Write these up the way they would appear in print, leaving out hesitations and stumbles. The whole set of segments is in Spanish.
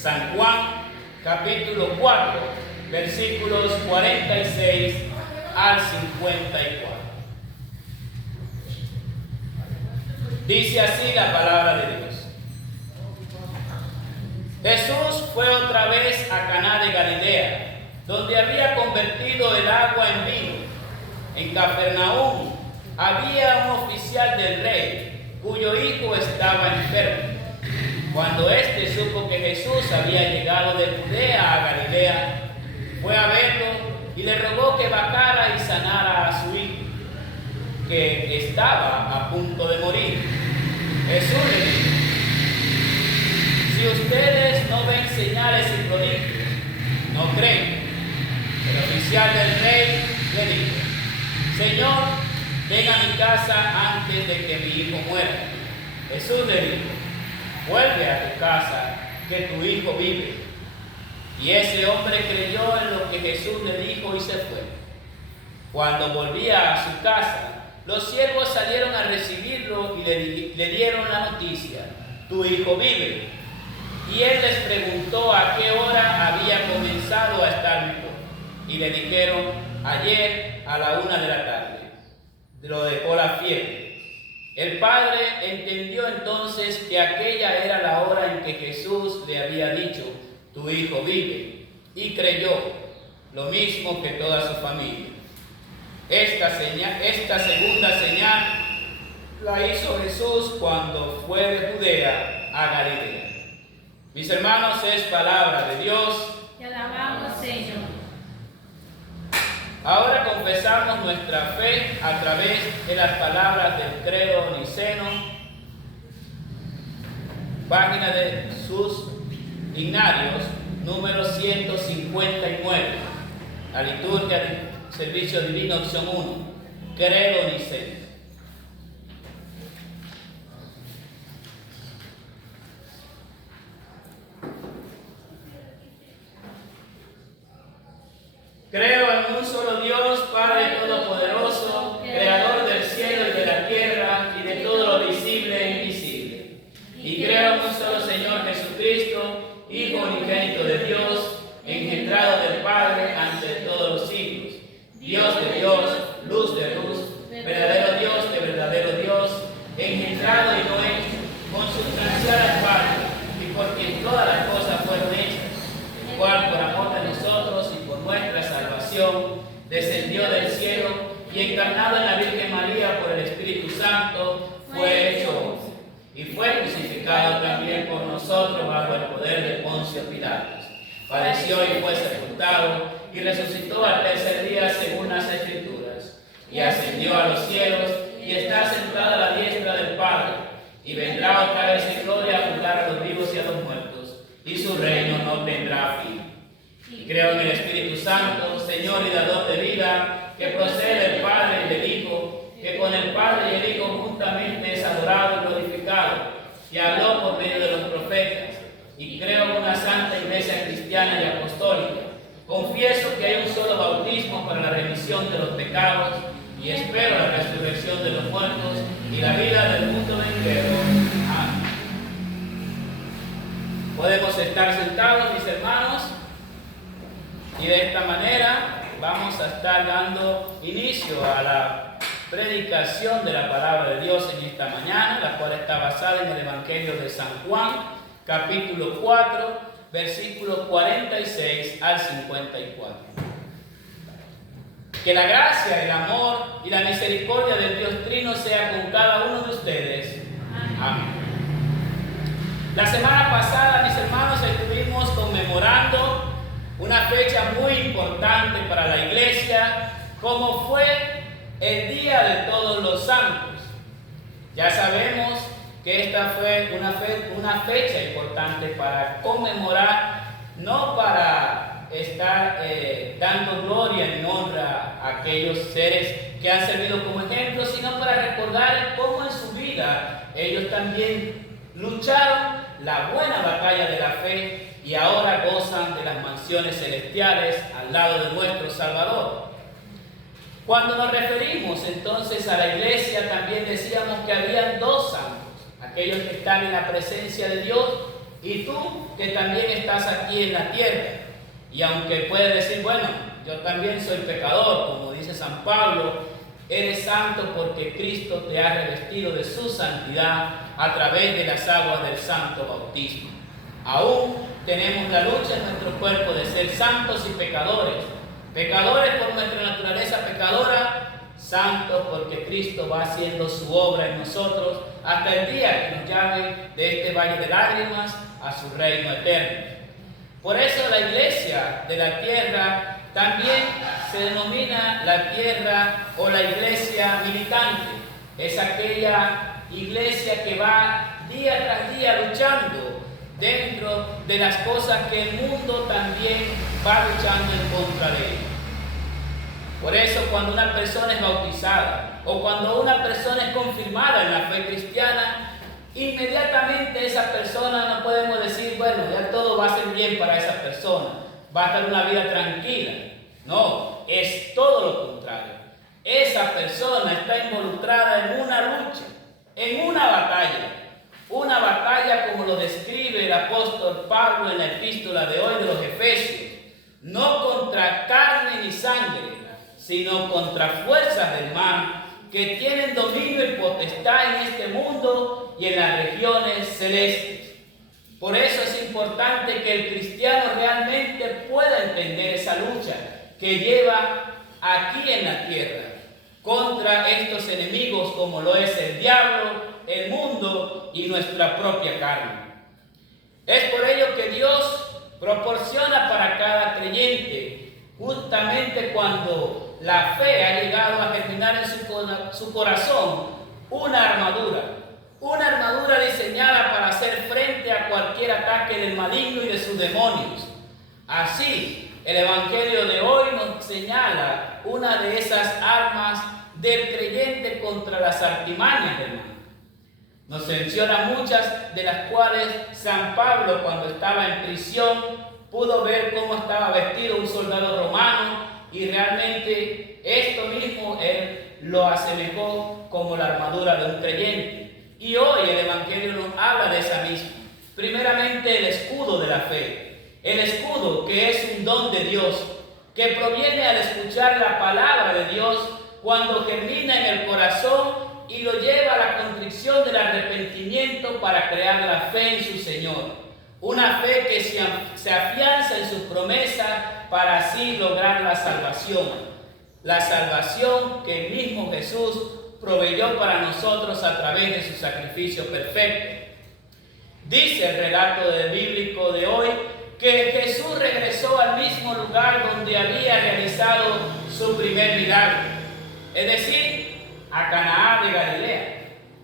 San Juan, capítulo 4, versículos 46 al 54. Dice así la palabra de Dios. Jesús fue otra vez a Caná de Galilea, donde había convertido el agua en vino. En Capernaum había un oficial del rey, cuyo hijo estaba enfermo. Cuando éste supo que Jesús había llegado de Judea a Galilea, fue a verlo y le rogó que bajara y sanara a su hijo, que estaba a punto de morir. Jesús le dijo: si ustedes no ven señales y prodigios, no creen. El oficial del rey le dijo: Señor, ven a mi casa antes de que mi hijo muera. Jesús le dijo: vuelve a tu casa, que tu hijo vive. Y ese hombre creyó en lo que Jesús le dijo y se fue. Cuando volvía a su casa, los siervos salieron a recibirlo y le dieron la noticia: tu hijo vive. Y él les preguntó a qué hora había comenzado a estar mejor. Y le dijeron: ayer a la 1 de la tarde. Lo dejó la fiebre. El padre entendió entonces que aquella era la hora en que Jesús le había dicho: tu hijo vive. Y creyó, lo mismo que toda su familia. Esta segunda señal la hizo Jesús cuando fue de Judea a Galilea. Mis hermanos, es palabra de Dios. Te alabamos, Señor. Ahora confesamos nuestra fe a través de las palabras del credo niceno, página de sus Ignarios, número 159, la liturgia del servicio divino, opción 1, credo niceno. Creo en un solo Dios, Padre Todopoderoso, Creador del cielo y de la tierra y de todo lo visible e invisible. Y creo en un solo Señor Jesucristo, Hijo unigénito de Dios, engendrado del Padre antes de todos los siglos. Dios de Dios, luz de luz, verdadero Dios de verdadero Dios, engendrado y no hecho, consubstancial al Padre, y por quien todas las cosas fueron hechas, el cual por amor de nosotros y por nuestra salvación descendió del cielo y encarnado en la Virgen María por el Espíritu Santo fue hecho hombre y fue crucificado también por nosotros bajo el poder de Poncio Pilatos. Padeció y fue sepultado y resucitó al tercer día según las Escrituras y ascendió a los cielos y está sentado a la diestra del Padre y vendrá otra vez en gloria a juzgar a los vivos y a los muertos, y su reino no tendrá fin. Y creo en el Espíritu Santo, Señor y dador de vida, que procede del Padre y del Hijo, que con el Padre y el Hijo juntamente es adorado y glorificado, y habló por medio de los profetas. Y creo en una santa iglesia cristiana y apostólica. Confieso que hay un solo bautismo para la remisión de los pecados, y espero la resurrección de los muertos y la vida del mundo venidero. Amén. Podemos estar sentados, mis hermanos. Y de esta manera vamos a estar dando inicio a la predicación de la palabra de Dios en esta mañana, la cual está basada en el Evangelio de San Juan, capítulo 4, versículos 46 al 54. Que la gracia, el amor y la misericordia del Dios Trino sea con cada uno de ustedes. Amén. La semana pasada, mis hermanos, estuvimos conmemorando una fecha muy importante para la iglesia, como fue el Día de Todos los Santos. Ya sabemos que esta fue una fecha importante para conmemorar, no para estar dando gloria y honra a aquellos seres que han servido como ejemplo, sino para recordar cómo en su vida ellos también lucharon la buena batalla de la fe y ahora gozan de las mansiones celestiales al lado de nuestro Salvador. Cuando nos referimos entonces a la iglesia, también decíamos que habían dos santos, aquellos que están en la presencia de Dios y tú que también estás aquí en la tierra. Y aunque puedes decir, bueno, yo también soy pecador, como dice San Pablo, eres santo porque Cristo te ha revestido de su santidad a través de las aguas del santo bautismo. Aún tenemos la lucha en nuestro cuerpo de ser santos y pecadores. Pecadores por nuestra naturaleza pecadora, santos porque Cristo va haciendo su obra en nosotros hasta el día que nos llame de este valle de lágrimas a su reino eterno. Por eso la iglesia de la tierra también se denomina la tierra o la iglesia militante. Es aquella iglesia que va día tras día luchando dentro de las cosas que el mundo también va luchando en contra de él. Por eso cuando una persona es bautizada o cuando una persona es confirmada en la fe cristiana, inmediatamente esa persona no podemos decir, bueno, ya todo va a ser bien para esa persona, va a estar una vida tranquila. No, es todo lo contrario. Esa persona está involucrada en una lucha, en una batalla como lo describe el apóstol Pablo en la epístola de hoy de los Efesios, no contra carne ni sangre, sino contra fuerzas del mal que tienen dominio y potestad en este mundo y en las regiones celestes. Por eso es importante que el cristiano realmente pueda entender esa lucha que lleva aquí en la tierra contra estos enemigos como lo es el diablo, el mundo y nuestra propia carne. Es por ello que Dios proporciona para cada creyente, justamente cuando la fe ha llegado a germinar en su corazón, una armadura diseñada para hacer frente a cualquier ataque del maligno y de sus demonios. Así, el Evangelio de hoy nos señala una de esas armas del creyente contra las artimañas del mal. Nos menciona muchas de las cuales San Pablo, cuando estaba en prisión, pudo ver cómo estaba vestido un soldado romano y realmente esto mismo él lo asemejó como la armadura de un creyente. Y hoy el Evangelio nos habla de esa misma. Primeramente el escudo de la fe. El escudo que es un don de Dios, que proviene al escuchar la palabra de Dios cuando germina en el corazón y lo lleva a la contrición del arrepentimiento para crear la fe en su Señor. Una fe que se afianza en sus promesas para así lograr la salvación. La salvación que el mismo Jesús proveyó para nosotros a través de su sacrificio perfecto. Dice el relato bíblico de hoy que Jesús regresó al mismo lugar donde había realizado su primer milagro, es decir, a Canaán de Galilea.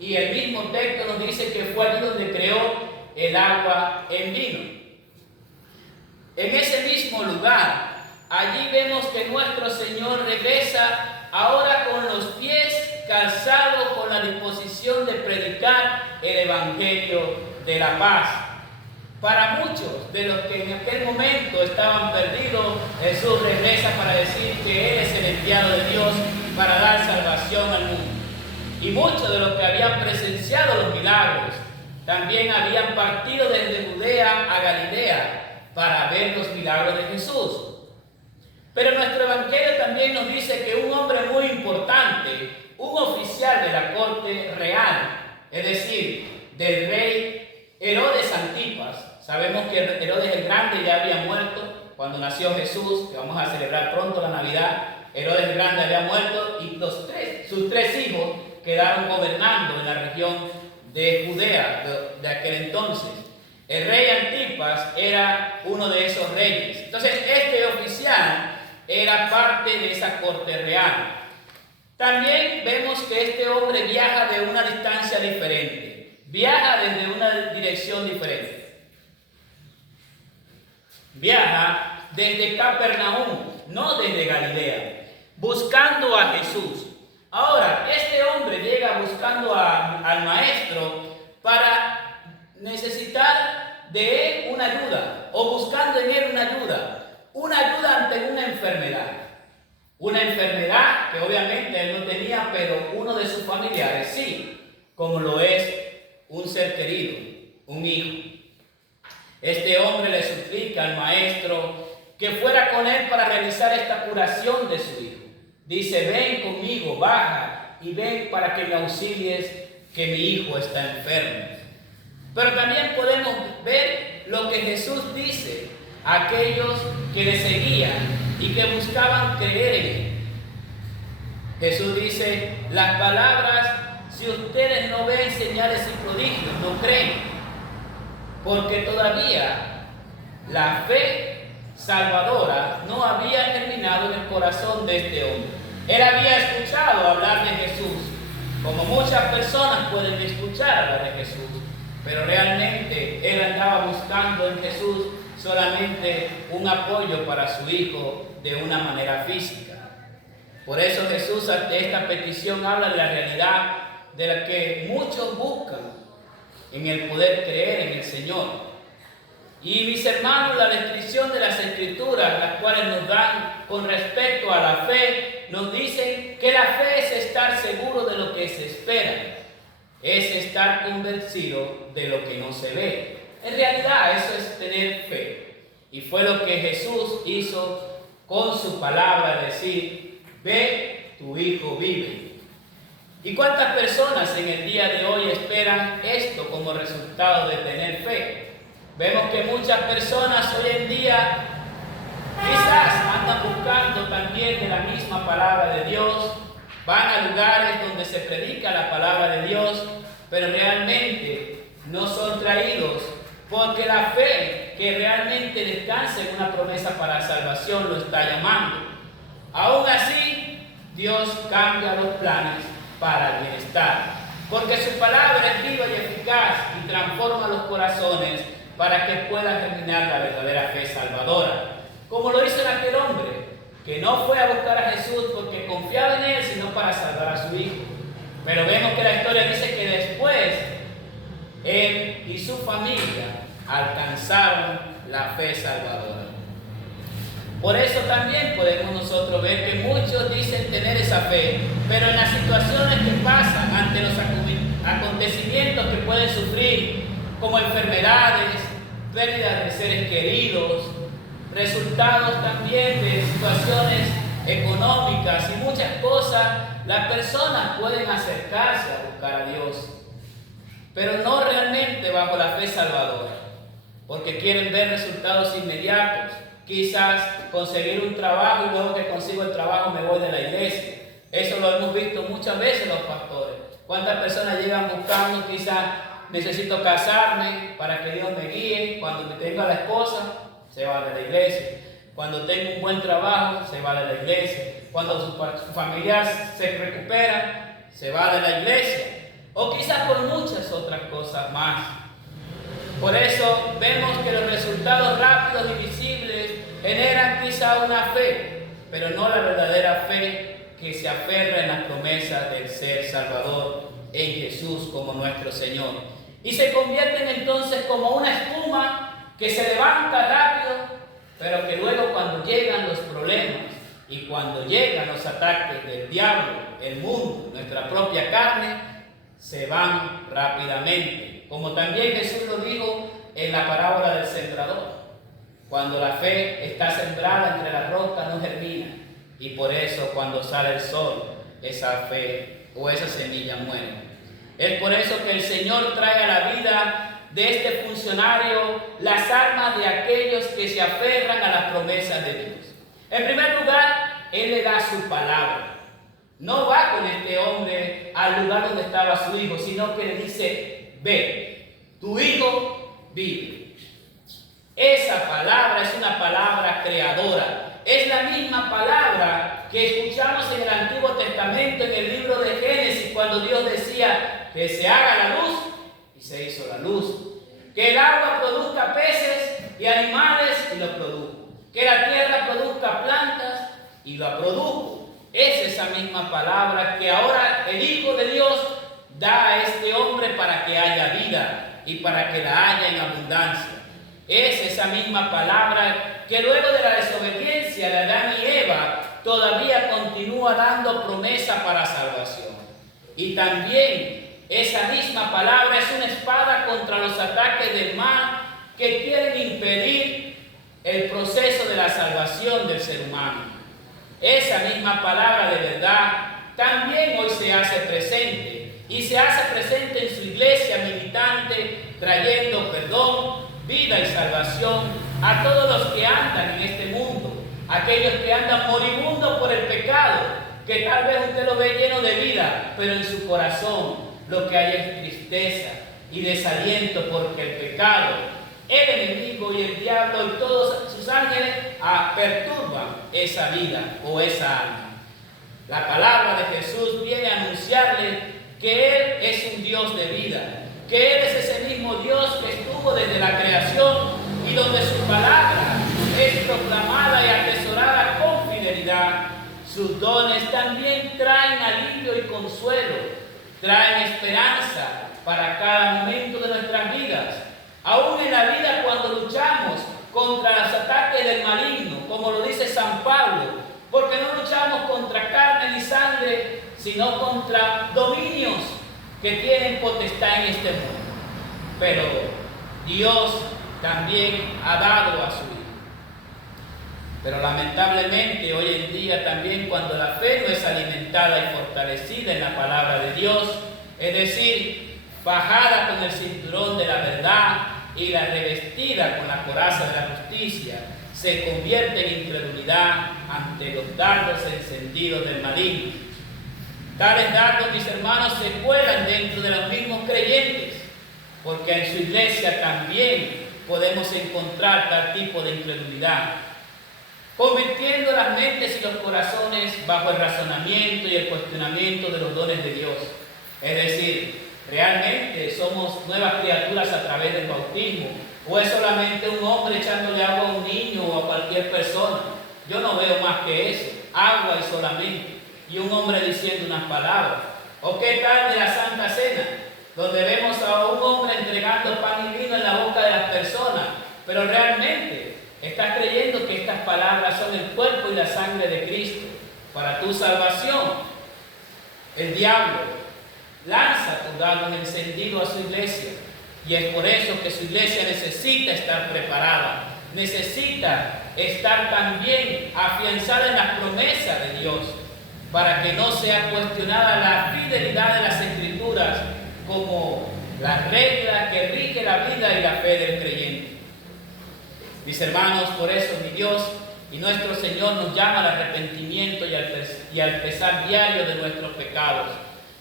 Y el mismo texto nos dice que fue allí donde creó el agua en vino. En ese mismo lugar, allí vemos que nuestro Señor regresa ahora con los pies calzados con la disposición de predicar el Evangelio de la paz. Para muchos de los que en aquel momento estaban perdidos, Jesús regresa para decir que Él es el enviado de Dios para dar salvación al mundo. Y muchos de los que habían presenciado los milagros también habían partido desde Judea a Galilea para ver los milagros de Jesús. Pero nuestro Evangelio también nos dice que un hombre muy importante, un oficial de la corte real, es decir, del rey Herodes Antipas. Sabemos que Herodes el Grande ya había muerto cuando nació Jesús, que vamos a celebrar pronto la Navidad. Herodes el Grande había muerto y sus tres hijos quedaron gobernando en la región de Judea de aquel entonces. El rey Antipas era uno de esos reyes. Entonces este oficial era parte de esa corte real. También vemos que este hombre viaja de una distancia diferente, viaja desde una dirección diferente. Viaja desde Capernaum, no desde Galilea, buscando a Jesús. Ahora, este hombre llega buscando al maestro para necesitar de él una ayuda, o buscando en él una ayuda ante una enfermedad. Una enfermedad que obviamente él no tenía, pero uno de sus familiares sí, como lo es un ser querido, un hijo. Este hombre le suplica al maestro que fuera con él para realizar esta curación de su hijo. Dice: ven conmigo, baja y ven para que me auxilies, que mi hijo está enfermo. Pero también podemos ver lo que Jesús dice a aquellos que le seguían y que buscaban creer en él. Jesús dice: las palabras, si ustedes no ven señales y prodigios, no creen, porque todavía la fe salvadora no había terminado en el corazón de este hombre. Él había escuchado hablar de Jesús, como muchas personas pueden escuchar hablar de Jesús, pero realmente él andaba buscando en Jesús solamente un apoyo para su hijo de una manera física. Por eso Jesús, ante esta petición, habla de la realidad de la que muchos buscan en el poder creer en el Señor. Y mis hermanos, la descripción de las Escrituras, las cuales nos dan con respecto a la fe, nos dicen que la fe es estar seguro de lo que se espera, es estar convencido de lo que no se ve. En realidad eso es tener fe. Y fue lo que Jesús hizo con su palabra, decir: ve, tu hijo vive. ¿Y cuántas personas en el día de hoy esperan esto como resultado de tener fe? Vemos que muchas personas hoy en día quizás andan buscando también de la misma palabra de Dios, van a lugares donde se predica la palabra de Dios, pero realmente no son traídos porque la fe que realmente descansa en una promesa para salvación lo está llamando. Aún así, Dios cambia los planes para el bienestar, porque su palabra es viva y eficaz y transforma los corazones para que pueda germinar la verdadera fe salvadora, como lo hizo en aquel hombre que no fue a buscar a Jesús porque confiaba en él, sino para salvar a su hijo. Pero vemos que la historia dice que después él y su familia alcanzaron la fe salvadora. Por eso también podemos nosotros ver que muchos dicen tener esa fe, pero en las situaciones que pasan ante los acontecimientos que pueden sufrir, como enfermedades, pérdidas de seres queridos, resultados también de situaciones económicas y muchas cosas, las personas pueden acercarse a buscar a Dios, pero no realmente bajo la fe salvadora, porque quieren ver resultados inmediatos. Quizás conseguir un trabajo y luego que consigo el trabajo me voy de la iglesia. Eso lo hemos visto muchas veces los pastores. ¿Cuántas personas llegan buscando quizás necesito casarme para que Dios me guíe? Cuando me tenga la esposa, se va de la iglesia. Cuando tengo un buen trabajo, se va de la iglesia. Cuando su familia se recupera, se va de la iglesia. O quizás por muchas otras cosas más. Por eso vemos que los resultados rápidos y visibles generan quizá una fe, pero no la verdadera fe que se aferra en las promesas del ser Salvador en Jesús como nuestro Señor. Y se convierten entonces como una espuma que se levanta rápido, pero que luego cuando llegan los problemas y cuando llegan los ataques del diablo, el mundo, nuestra propia carne, se van rápidamente. Como también Jesús lo dijo en la parábola del sembrador. Cuando la fe está sembrada entre las rocas no germina, y por eso cuando sale el sol, esa fe o esa semilla muere. Es por eso que el Señor trae a la vida de este funcionario las armas de aquellos que se aferran a las promesas de Dios. En primer lugar, Él le da su palabra. No va con este hombre al lugar donde estaba su hijo, sino que le dice: ve, tu hijo vive. Esa palabra es una palabra creadora. Es la misma palabra que escuchamos en el Antiguo Testamento, en el libro de Génesis, cuando Dios decía que se haga la luz, y se hizo la luz. Que el agua produzca peces y animales, y lo produjo. Que la tierra produzca plantas, y lo produjo. Es esa misma palabra que ahora el Hijo de Dios da a este hombre para que haya vida y para que la haya en abundancia. Es esa misma palabra que luego de la desobediencia de Adán y Eva todavía continúa dando promesa para salvación. Y también esa misma palabra es una espada contra los ataques del mal que quieren impedir el proceso de la salvación del ser humano. Esa misma palabra de verdad también hoy se hace presente, y se hace presente en su iglesia militante, trayendo perdón, vida y salvación a todos los que andan en este mundo, aquellos que andan moribundos por el pecado, que tal vez usted lo ve lleno de vida, pero en su corazón lo que hay es tristeza y desaliento, porque el pecado, el enemigo y el diablo y todos sus ángeles perturban esa vida o esa alma. La palabra de Jesús viene a anunciarle que Él es un Dios de vida, que Él es ese mismo Dios que estuvo desde la creación y donde su palabra es proclamada y atesorada con fidelidad. Sus dones también traen alivio y consuelo, traen esperanza para cada momento de nuestras vidas. Aún en la vida, cuando luchamos contra los ataques del maligno, como lo dice San Pablo, porque no luchamos contra carne ni sangre, sino contra dominios que tienen potestad en este mundo. Pero Dios también ha dado a su Hijo. Pero lamentablemente hoy en día también, cuando la fe no es alimentada y fortalecida en la palabra de Dios, es decir, fajada con el cinturón de la verdad y la revestida con la coraza de la justicia, se convierte en incredulidad ante los dardos encendidos del maligno. Tales dardos, mis hermanos, se cuelan dentro de los mismos creyentes, porque en su iglesia también podemos encontrar tal tipo de incredulidad, convirtiendo las mentes y los corazones bajo el razonamiento y el cuestionamiento de los dones de Dios. Es decir, ¿realmente somos nuevas criaturas a través del bautismo? ¿O es solamente un hombre echándole agua a un niño o a cualquier persona? Yo no veo más que eso, agua y solamente, y un hombre diciendo unas palabras. ¿O qué tal de la Santa Cena, donde vemos a un hombre entregando pan y vino en la boca de las personas, pero realmente estás creyendo que estas palabras son el cuerpo y la sangre de Cristo para tu salvación? El diablo lanza tu dardo encendido a su iglesia, y es por eso que su iglesia necesita estar preparada, necesita estar también afianzada en las promesas de Dios, para que no sea cuestionada la fidelidad de las Escrituras como la regla que rige la vida y la fe del creyente. Mis hermanos, por eso mi Dios y nuestro Señor nos llama al arrepentimiento y al pesar diario de nuestros pecados.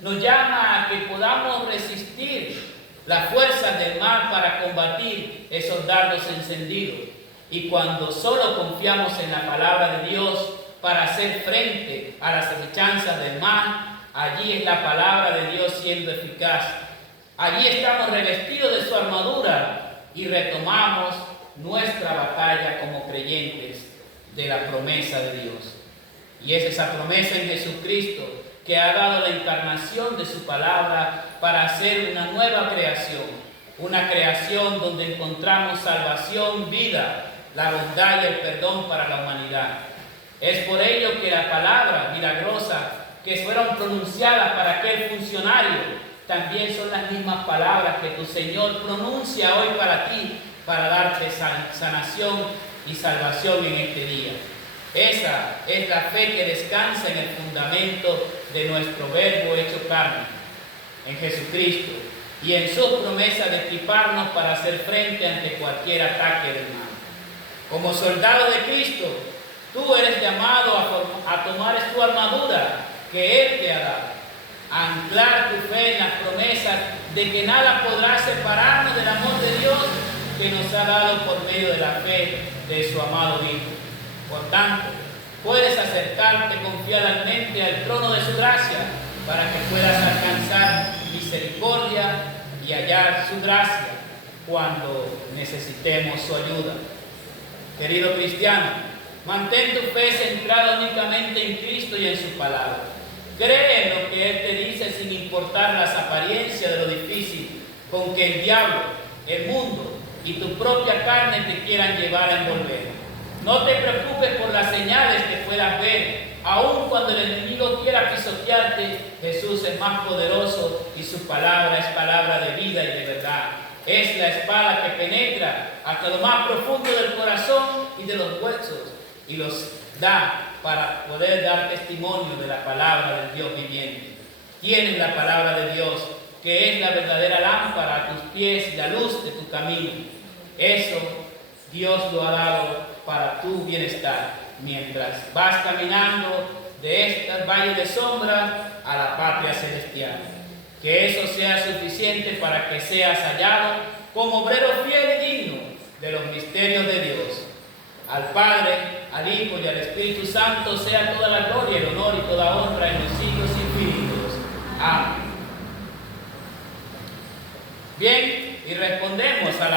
Nos llama a que podamos resistir las fuerzas del mal para combatir esos dardos encendidos. Y cuando solo confiamos en la palabra de Dios para hacer frente a las acechanzas del mal, allí es la palabra de Dios siendo eficaz. Allí estamos revestidos de su armadura y retomamos nuestra batalla como creyentes de la promesa de Dios. Y es esa promesa en Jesucristo que ha dado la encarnación de su palabra para hacer una nueva creación, una creación donde encontramos salvación, vida, la bondad y el perdón para la humanidad. Es por ello que la palabra milagrosa que fueron pronunciadas para aquel funcionario también son las mismas palabras que tu Señor pronuncia hoy para ti, para darte sanación y salvación en este día. Esa es la fe que descansa en el fundamento de nuestro Verbo hecho carne, en Jesucristo, y en su promesa de equiparnos para hacer frente ante cualquier ataque del mal. Como soldado de Cristo, tú eres llamado a tomar tu armadura que Él te ha dado, a anclar tu fe en las promesas de que nada podrá separarnos del amor de Dios que nos ha dado por medio de la fe de su amado Hijo. Por tanto, puedes acercarte confiadamente al trono de su gracia para que puedas alcanzar misericordia y hallar su gracia cuando necesitemos su ayuda. Querido cristiano, mantén tu fe centrada únicamente en Cristo y en su palabra. Cree en lo que Él te dice sin importar las apariencias de lo difícil con que el diablo, el mundo y tu propia carne te quieran llevar a envolver. No te preocupes por las señales que puedas ver. Aun cuando el enemigo quiera pisotearte, Jesús es más poderoso y su palabra es palabra de vida y de verdad. Es la espada que penetra hasta lo más profundo del corazón y de los huesos y los da para poder dar testimonio de la palabra del Dios viviente. Tienes la palabra de Dios, que es la verdadera lámpara a tus pies y la luz de tu camino. Eso Dios lo ha dado para tu bienestar, mientras vas caminando de este valle de sombra a la patria celestial. Que eso sea suficiente para que seas hallado como obrero fiel y digno de los misterios de Dios. Al Padre, al Hijo y al Espíritu Santo sea toda la gloria, el honor y toda honra en los siglos infinitos. Amén. Bien, y respondemos a la